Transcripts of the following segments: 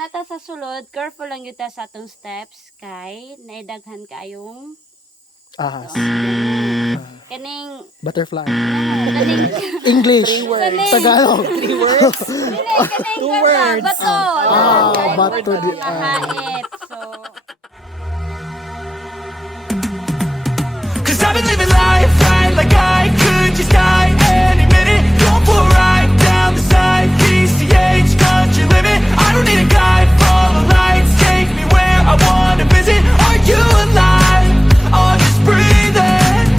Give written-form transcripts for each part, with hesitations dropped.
nata sa sulod, careful lang yun ta sa atong steps kay naidaghan kayong Ahas. kaning Butterfly. kaning English. Tagalog. 3 words. dili kaning 2 words. bato. Kay bato di. mahait. So Cause I've been living life right like I could just die any minute. Going for a ride down the side, PCH, country limit. I don't need a guide, follow lights, take me where I wanna visit. Are you alive? Or just breathing?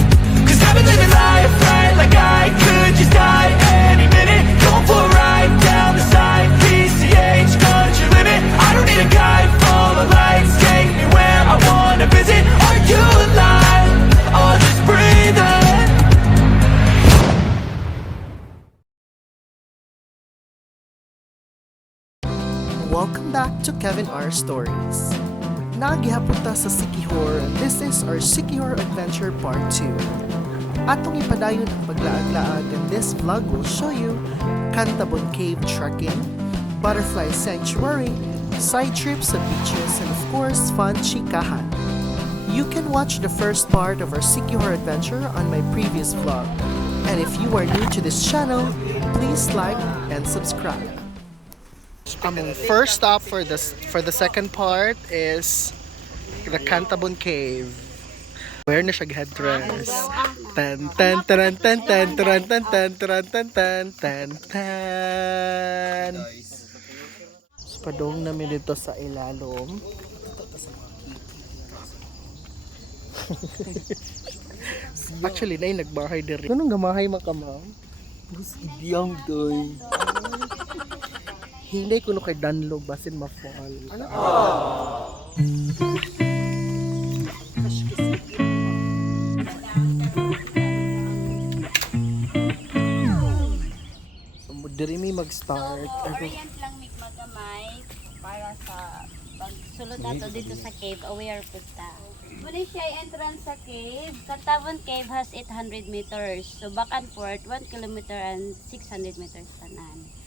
Cause I've been living life right like I could just die any minute. Going for a ride down the side, PCH, country limit. I don't need a guide, follow lights, take me where I wanna visit. Are you alive? Or just breathing? Welcome back to Kevin R. Stories. Nagihapon ta sa Siquijor, and this is our Siquijor Adventure Part 2. Atong ipadayon ang paglaag-laag, and this vlog will show you Cantabon Cave trekking, Butterfly Sanctuary, side trips at beaches, and of course, fun chikahan. You can watch the first part of our Siquijor adventure on my previous vlog. And if you are new to this channel, please like and subscribe. First stop for the second part is the Cantabon Cave. Where na siya headdress? Tan tan tan tan tan tan tan tan tan tan tan tan tan. Padong namin dito sa ilalom. Actually, na nagbahay diri. Anong gamahay makamam? Bus idiyang doy. Hindi ko no kay Danlog basin ma-fall. Ano? So, diri mi mag-start. orient lang mig magamay para sa pagsulod nato dito sa cave, aware po ta. Muna siya entrance sa cave. Cantabon Cave has 800 meters. So back and forth, 1 kilometer and 600 meters tanan.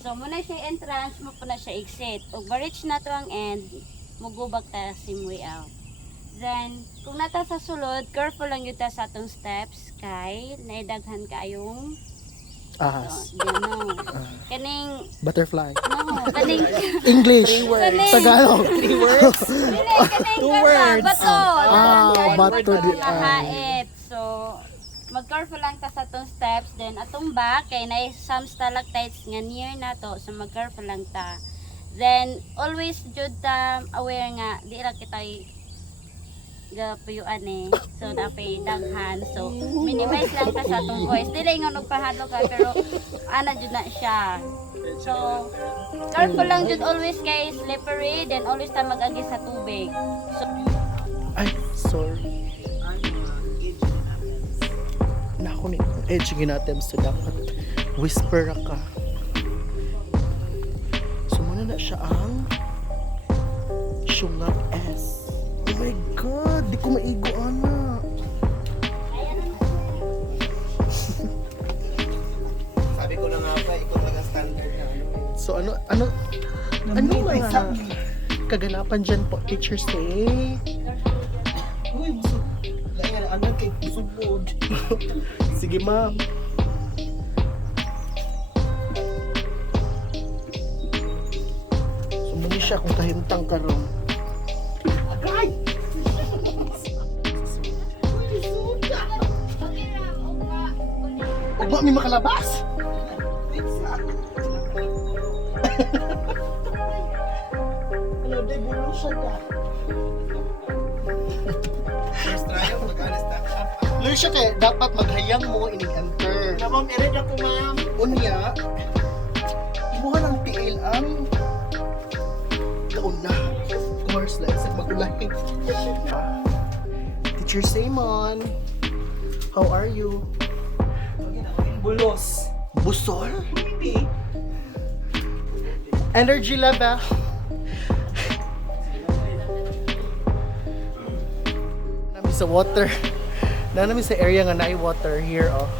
So muna siya entrance, mo po na siya exit. Ug ma-reach na to ang end, mugubag ta sim way out. Then, kung nata sa sulod, careful lang yun ta sa atong steps kay naidaghan kayong Ahas. gano. Kaning Butterfly. no, kaning English. Tagalog. 3 words. dili kaning 2 words. bato. bato di. Mahait. So, mag-careful lang ta sa atong steps, then atong back kay na some stalactites nga near nato, so mag-careful lang ta. Then always jud ta aware nga di ra kita gapuyuan so napay daghan, so minimize lang ta sa atong voice, dili ingon og pahadlo ka pero ana jud na siya. So careful lang jud always kay slippery, then always ta mag-agi sa tubig. So Ay, sorry. Naku ni edge ginatem so dapat whisper ka. So muna na siya ang Syungap S. Oh my god, di ko maigo ana. Sabi ko na nga ba, ikot lang ang standard na ano. So ano mga kaganapan dyan po, teacher say? Uy, busog. Kaya anak kay busog. Sige ma'am. Sumuni siya kung kahimtang karon. Agay! Ugma mi makalabas! Ano, day bulo siya ka. First trial, mag-stack up. Lalo siya kaya dapat maghayang mo ini-enter. Ma'am, i-read ako, ma'am. Unya, imuha ng tiil ang kauna. Of course, let's magulay. Teacher Simon, how are you? Bulos. Busol? Hindi. Energy level? Nami sa water. Nami sa area nga naay water here, oh.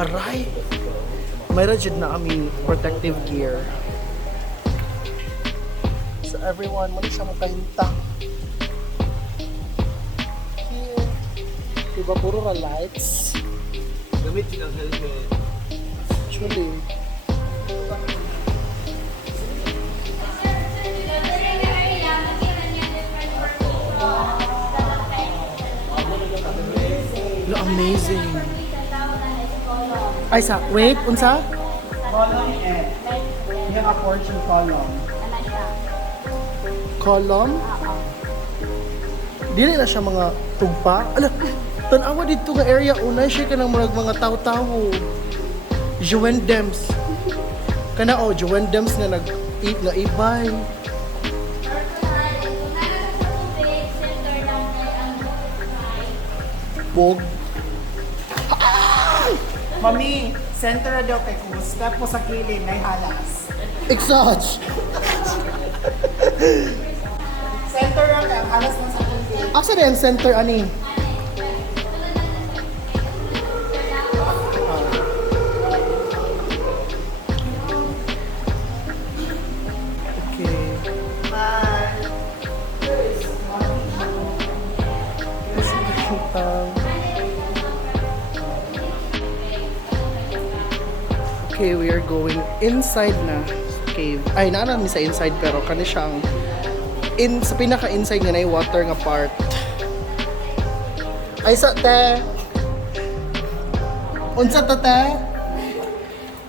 Aray! Mayroon dyan na kami protective gear. everyone. Muna siya makahinta. Here. Diba puro ra lights? Gamit din ang helmet. Actually. Lo, amazing. Ay, sa, wait, unsa? Column F. Yung a portion column. Column? Dili na siya mga tugpa. Ala, tanawa dito nga area. Unay siya ka ng mga tao-tao. Juwendems. Kana o, Juwendems nga nag-eat nga ibay. Bog. Mami, center na daw kay kung step mo sa kilid, may halas. Exact. Center na kay halas na sa kilid. Asa na yung center, ani? Okay. Okay, we are going inside na cave. Ay, naanami sa inside pero kani siyang sa pinaka-inside nga na yung water nga part. Ay, sa te! Unsa ta te?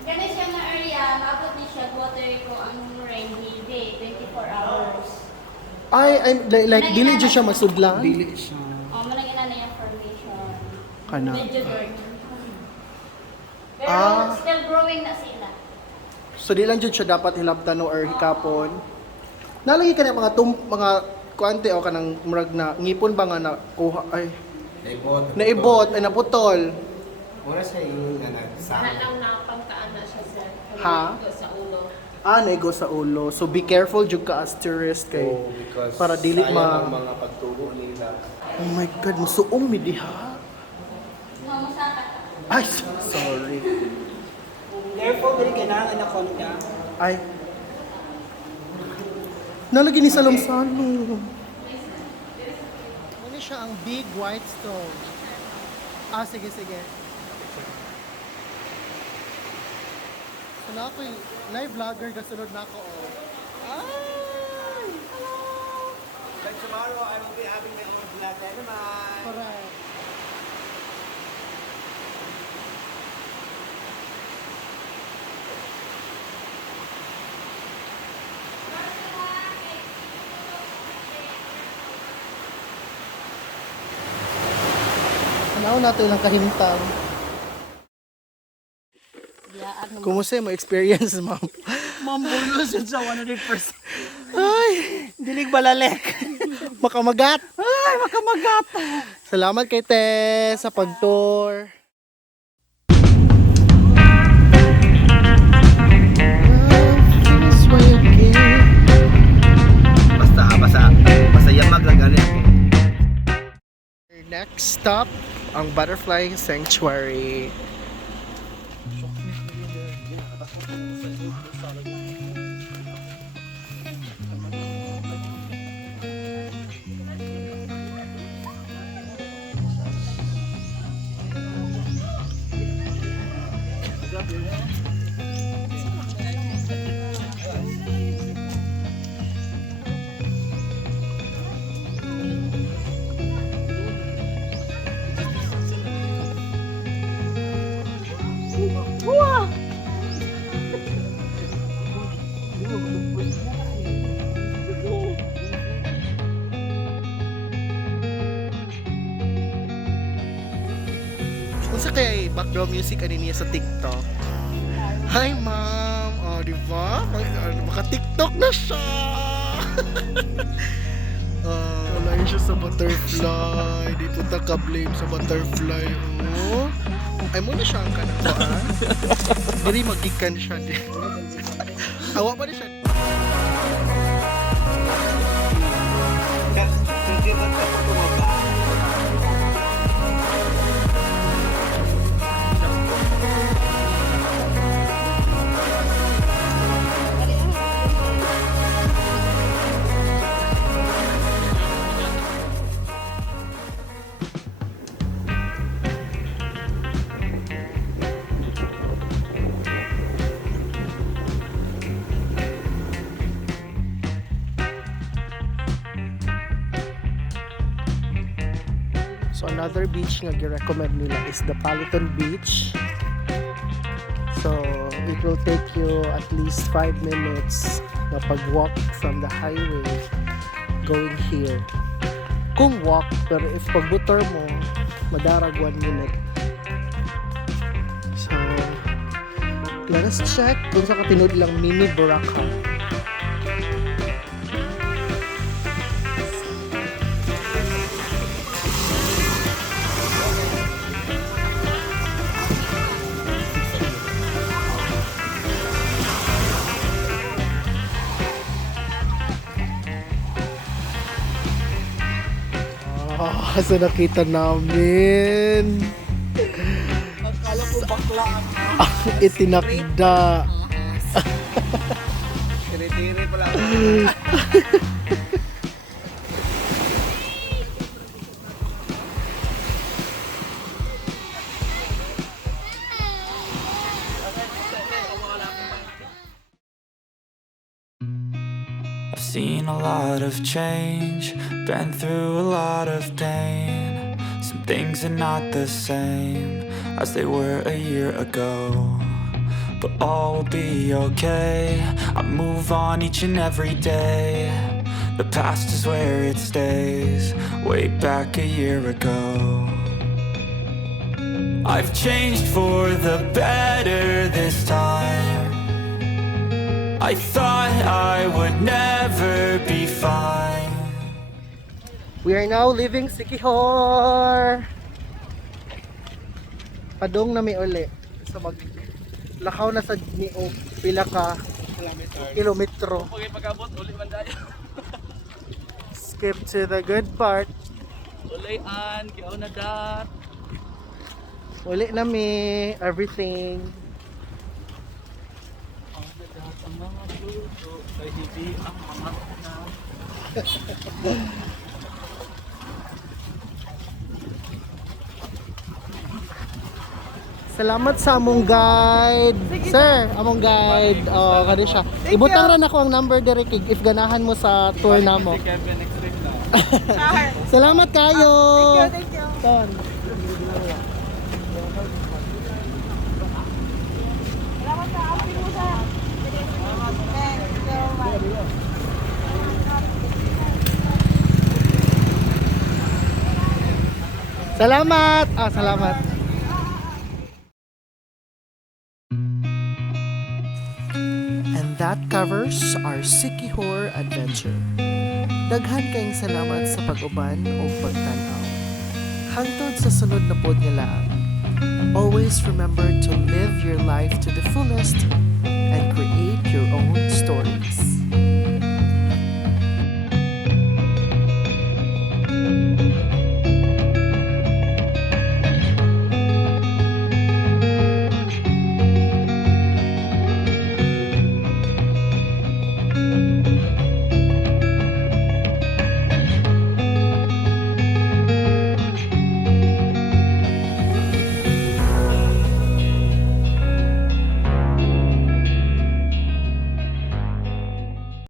Kani siya nga area, maabot ni siya water ko ang rainy day, 24 hours. Ay, like dili dyan siya masudlan? Dili siya. Malagyan na yung formation. Kana. Medyo dark. Pero Ah. still growing na sila. So di lang dyan siya dapat hilabtan or hikapon. Nalagi ka na mga kuante o kanang murag na ngipon ba nga na kuha ay naibot ay naputol. Mura sa inyo nga nagsama. Lang na pangkaan na siya, sir. Ha? Sa ulo. Naigo sa ulo. So be careful jud ka as tourist kay Because para dili sayang ang ma mga pagtubo nila. Oh my god, musuong mi diha. Ay, sorry. Therefore, very kailangan na konta. Ay. Nalagi ni salom-salom. Ano siya ang big white stone? Sige, sige. So na ako yung live vlogger kasunod na ako. Ay! Like tomorrow, I will be having my own vlog na naman. Correct. Ano natin lang kahintang. Kumusta mo experience, ma'am? Mambulos yun sa 100%. Ay, Dilig balalek. makamagat. Ay, makamagat. Salamat kay Te sa pag-tour. Basta yamag lang ganyan. Next stop, ang Butterfly Sanctuary. Unsa kaya background music ani niya sa TikTok? Hi ma'am, oh di ba? Maka-TikTok na siya. Wala siya sa butterfly. Di punta ka blame sa butterfly. Oh. Ay mo na siya ang kanang Diri magikan siya di. Awa pa ni siya. So another beach nga gi-recommend nila is the Paliton Beach. So it will take you at least 5 minutes na pag-walk from the highway going here. Kung walk, pero if pag-motor mo, madarag 1 minute. So, let us check kung sa katinud lang mini Boracay. So nakita namin. Akala ko bakla. Itinakda. Tiri-tiri pala. I've seen a lot of change, been through a lot of pain. Some things are not the same as they were a year ago, but all will be okay. I move on each and every day. The past is where it stays, way back a year ago. I've changed for the better this time. I thought I would never be fine. We are now leaving Siquijor. Padong na mi uli. So maglakaw na sa Niog pila ka kilometro. Okay, pag-abot, uli man tayo. Skip to the good part. Ulian, kiyaw na dat. Uli na mi everything. Ang mga puso, kay hindi ang mga Salamat sa among guide. Sir, among guide. Oh, kani siya. Ibutang ra nako ang number dire kay if ganahan mo sa tour namo. Kevin, next trip na. Salamat kayo. Thank you. Ton. Salamat. Salamat. And that covers our Siquijor adventure. Daghan kayong salamat sa pag-uban o pagtanaw. Hangtod sa sunod na pod nga laang. Always remember to live your life to the fullest